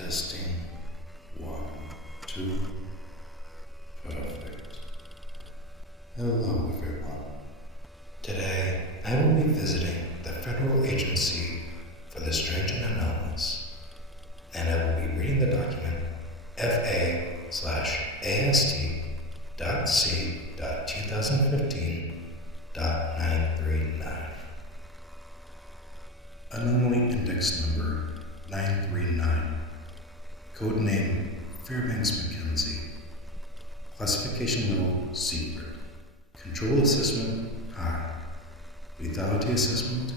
Testing. 1, 2. Perfect. Hello, everyone. Today, I will be visiting the Federal Agency for the Strange and Anomalous, and I will be reading the document F.A.S.A. Anomaly Index Number 939. Codename Fairbanks McKenzie. Classification Level Secret. Control Assessment High. Lethality Assessment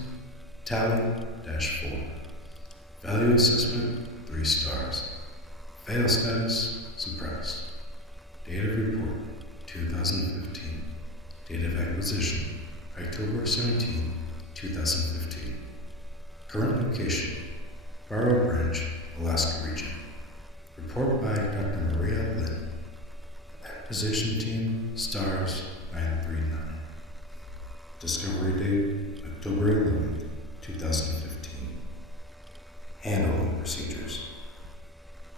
Tally -4. Value Assessment 3 stars. Fail Status Suppressed. Date of Report 2015. Date of Acquisition October 17, 2015. Current location Barrow Branch, Alaska Region. Report by Dr. Maria Lynn. Acquisition Team Stars 939. Discovery date October 11, 2015. Handling procedures.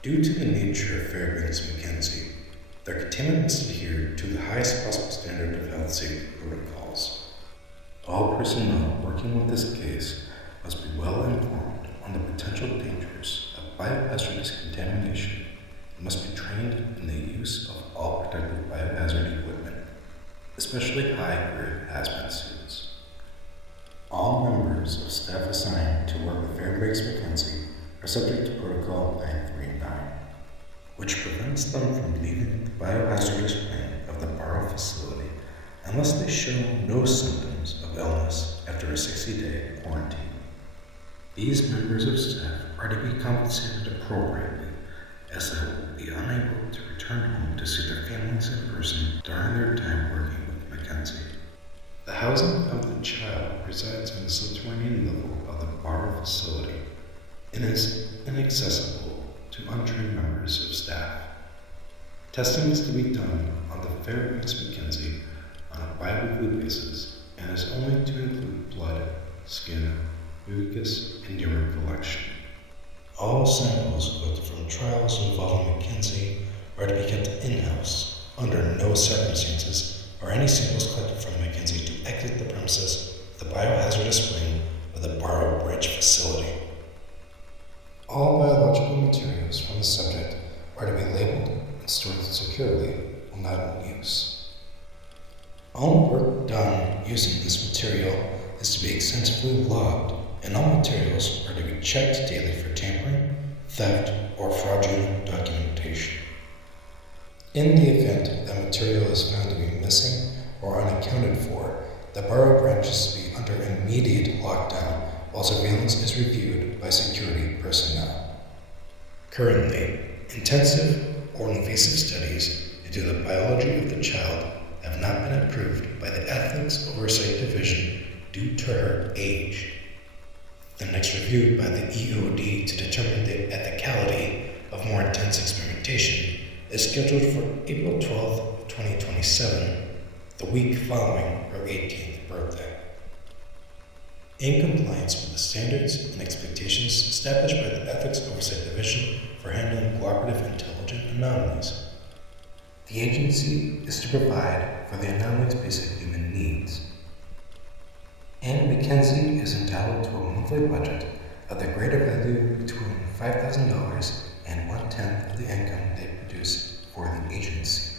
Due to the nature of Fairbanks McKenzie, the containment must adhere to the highest possible standard of health safety protocols. All personnel working with this case must be well informed on the potential dangers of biohazardous contamination and must be trained in the use of all protective biohazard equipment, especially high-grade hazmat suits. All members of staff assigned to work with Fairbanks McKenzie are subject to Protocol 939, which prevents them from leaving the biohazardous wing of the Barrow facility unless they show no symptoms of illness after a 60-day quarantine. These members of staff are to be compensated appropriately, as they will be unable to return home to see their families in person during their time working with McKenzie. The housing of the child resides on the subterranean level of the Barrow facility and is inaccessible to untrained members of staff. Testing is to be done on the Fairbanks McKenzie on a bi-weekly basis and is only to include blood, skin, mucus, and urine collection. All samples collected from trials involving McKenzie are to be kept in-house. Under no circumstances are any samples collected from McKenzie to exit the premises of the biohazardous wing of the Barrow Branch facility. All biological materials from the subject are to be labeled and stored securely while not in use. All work done using this material is to be extensively logged, and all materials are to be checked daily for tampering, theft, or fraudulent documentation. In the event that material is found to be missing or unaccounted for, the Barrow Branch is to be under immediate lockdown while surveillance is reviewed by security personnel. Currently, intensive or invasive studies into the biology of the child have not been approved by the Ethics Oversight Division due to her age. The next review by the EOD to determine the ethicality of more intense experimentation is scheduled for April 12, 2027, the week following her 18th birthday. In compliance with the standards and expectations established by the Ethics Oversight Division for handling cooperative intelligent anomalies, the agency is to provide for the anomaly's basic human needs. And McKenzie is entitled to a monthly budget of the greater value between $5,000 and 1/10 of the income they produce for the agency.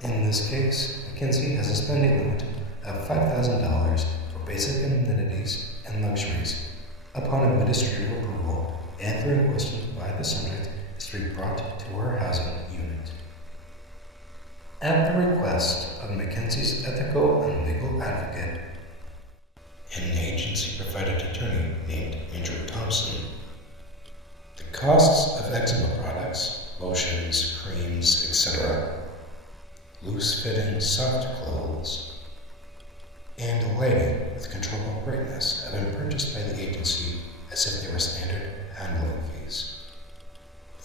In this case, McKenzie has a spending limit of $5,000 for basic amenities and luxuries upon administrative approval, and the request by the subject is to be brought to her housing unit. At the request of McKenzie's ethical and legal advocate, and an agency-provided attorney named Andrew Thompson, the costs of eczema products, lotions, creams, etc., loose-fitting soft clothes, and lighting with controllable brightness have been purchased by the agency as if they were standard handling fees.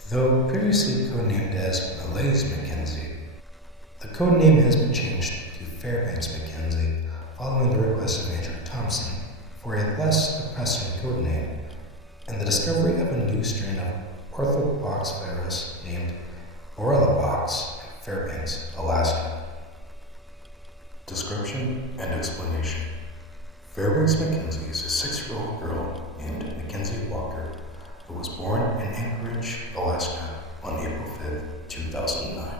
Though previously codenamed as Malaise McKenzie, the codename has been changed to Fairbanks McKenzie following the request of Andrew Thompson for a less depressing codename and the discovery of a new strain of orthopoxvirus named Borreliopox in Fairbanks, Alaska. Description and explanation. Fairbanks McKenzie is a 6-year-old girl named McKenzie Walker who was born in Anchorage, Alaska on April 5, 2009.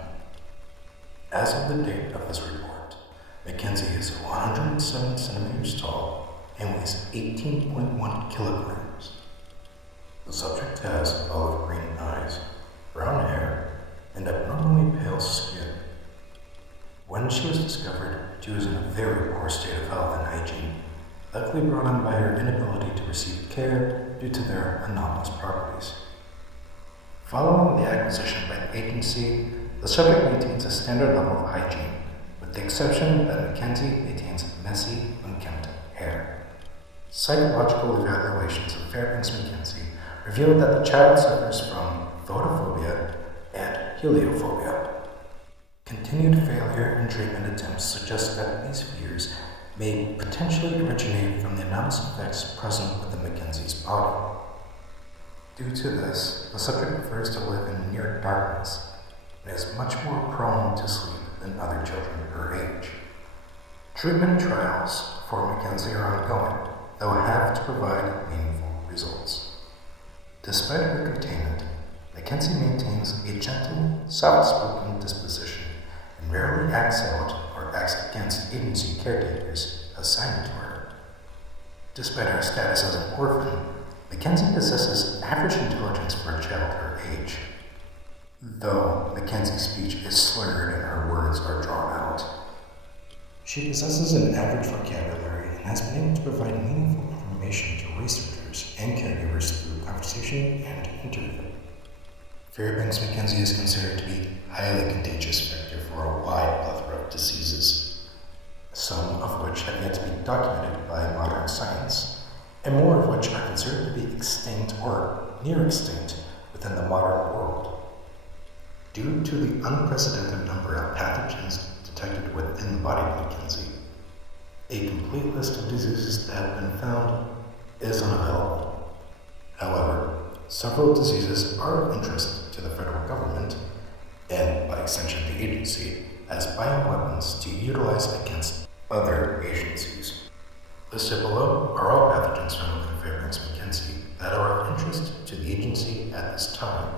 As of the date of this report, McKenzie is 107 centimeters tall and weighs 18.1 kilograms. The subject has olive green eyes, brown hair, and abnormally pale skin. When she was discovered, she was in a very poor state of health and hygiene, likely brought on by her inability to receive care due to their anomalous properties. Following the acquisition by the agency, the subject maintains a standard level of hygiene, with the exception that McKenzie maintains messy, unkempt hair. Psychological evaluations of Fairbanks McKenzie revealed that the child suffers from photophobia and heliophobia. Continued failure in treatment attempts suggest that these fears may potentially originate from the anomalous effects present within McKenzie's body. Due to this, the subject prefers to live in near darkness and is much more prone to sleep than other children her age. Treatment trials for McKenzie are ongoing, though have to provide meaningful results. Despite her containment, McKenzie maintains a gentle, soft-spoken disposition and rarely acts out or acts against agency caretakers assigned to her. Despite her status as an orphan, McKenzie possesses average intelligence for a child her age, though McKenzie's speech is slurred and her words are drawn out. She possesses an average vocabulary and has been able to provide meaningful information to researchers and caregivers through conversation and interview. Fairbanks McKenzie is considered to be a highly contagious vector for a wide plethora of diseases, some of which have yet to be documented by modern science, and more of which are considered to be extinct or near extinct within the modern world. Due to the unprecedented number of pathogens detected within the body of McKenzie, a complete list of diseases that have been found is unavailable. However, several diseases are of interest to the federal government, and by extension the agency, as bioweapons to utilize against other agencies. Listed below are all pathogens found within Fairbanks McKenzie that are of interest to the agency at this time.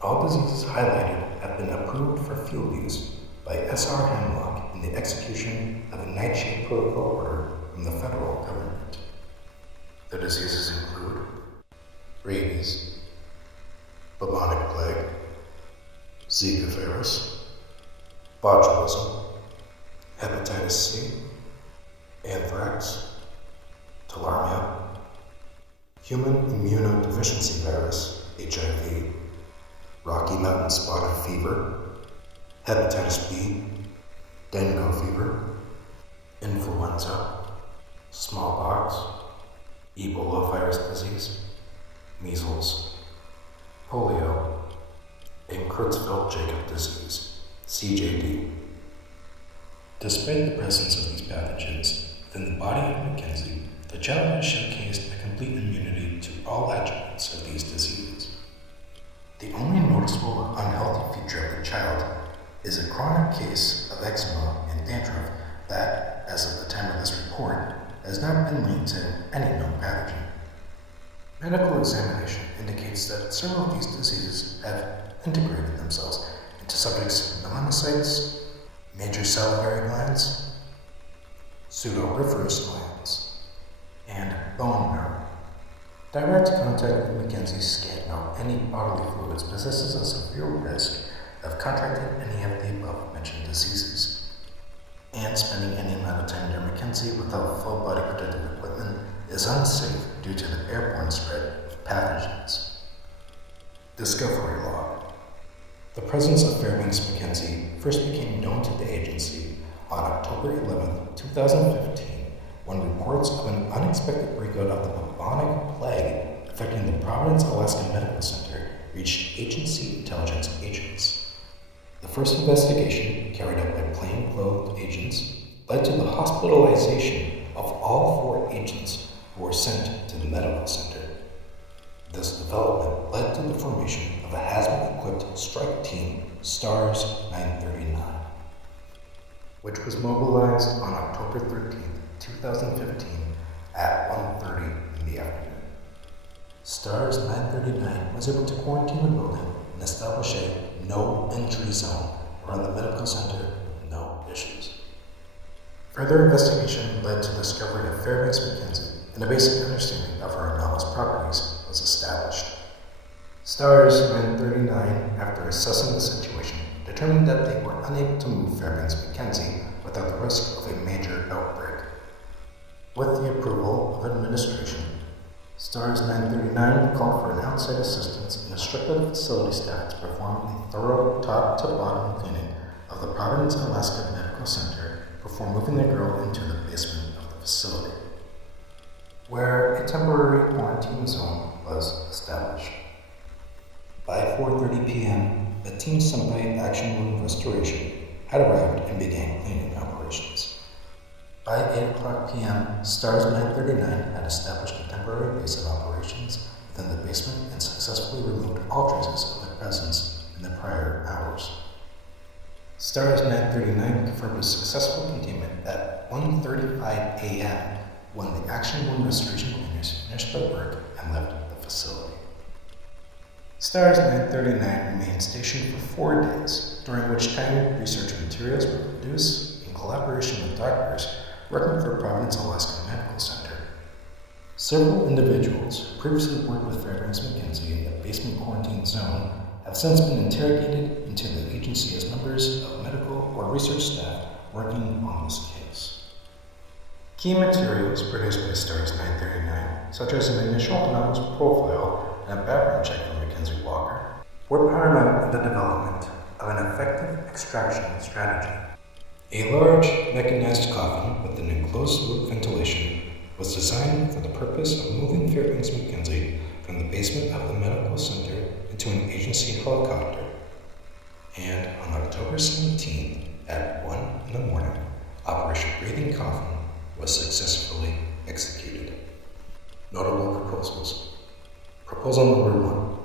All diseases highlighted have been approved for field use by S.R. Hemlock in the execution of a Nightshade Protocol order from the federal government. The diseases include rabies, bubonic plague, Zika virus, botulism, hepatitis C, anthrax, tularmia, human immunodeficiency virus, HIV, Rocky Mountain spotted fever, hepatitis B, dengue fever, influenza, smallpox, Ebola virus disease, measles, polio, and Creutzfeldt-Jakob disease, CJD. Despite the presence of these pathogens within the body of McKenzie, the child has showcased a complete immunity to all attributes of these diseases. The only noticeable unhealthy feature of the child is a chronic case of eczema and dandruff that, as of the time of this report, has not been linked to any known pathogen. Medical examination indicates that several of these diseases have integrated themselves into subjects' melanocytes, major salivary glands, pseudorypherous glands, and bone marrow. Direct contact with McKenzie's skin or any bodily fluids possesses a severe risk of contracting any of the above-mentioned diseases, and spending any amount of time near McKenzie without full body protective equipment is unsafe due to the airborne spread of pathogens. Discovery log. The presence of Fairbanks McKenzie first became known to the agency on October 11, 2015, when reports of an unexpected breakout of the bubonic plague affecting the Providence, Alaska Medical Center reached agency intelligence agents. The first investigation, carried out by plainclothed agents, led to the hospitalization of all 4 agents who were sent to the medical center. This development led to the formation of a hazmat-equipped strike team, STARS 939, which was mobilized on October 13, 2015 at 1:30 in the afternoon. STARS 939 was able to quarantine the building and establish a no-entry zone around the medical center with no issues. Further investigation led to the discovery of Fairbanks McKenzie, and a basic understanding of her anomalous properties was established. STARS 939, after assessing the situation, determined that they were unable to move Fairbanks McKenzie without the risk of a major outbreak. With the approval of administration, STARS 939 called for an outside assistance and instructed the facility staff to perform a thorough top-to-bottom cleaning of the Providence, Alaska Medical Center before moving the girl into the basement of the facility, where a temporary quarantine zone was established. By 4:30 p.m., a team sent by Action Wound Restoration had arrived and began cleaning operations. By 8 p.m., STARS 939 had established a temporary base of operations within the basement and successfully removed all traces of their presence in the prior hours. STARS 939 confirmed a successful containment at 1:35 a.m. when the Action Wound Restoration cleaners finished their work and left the facility. STARS 939 remained stationed for 4 days, during which time research materials were produced in collaboration with doctors working for Providence, Alaska Medical Center. Several individuals who previously worked with Fairbanks McKenzie in the basement quarantine zone have since been interrogated into the agency as members of medical or research staff working on this case. Key materials produced by STARS 939, such as an initial anomalous profile and a background check from McKenzie Walker, were paramount in the development of an effective extraction strategy. A large, mechanized coffin with an enclosed loop ventilation was designed for the purpose of moving Fairbanks McKenzie from the basement of the medical center into an agency helicopter. And on October 17th at 1 in the morning, Operation Breathing Coffin was successfully executed. Notable proposals. Proposal number 1.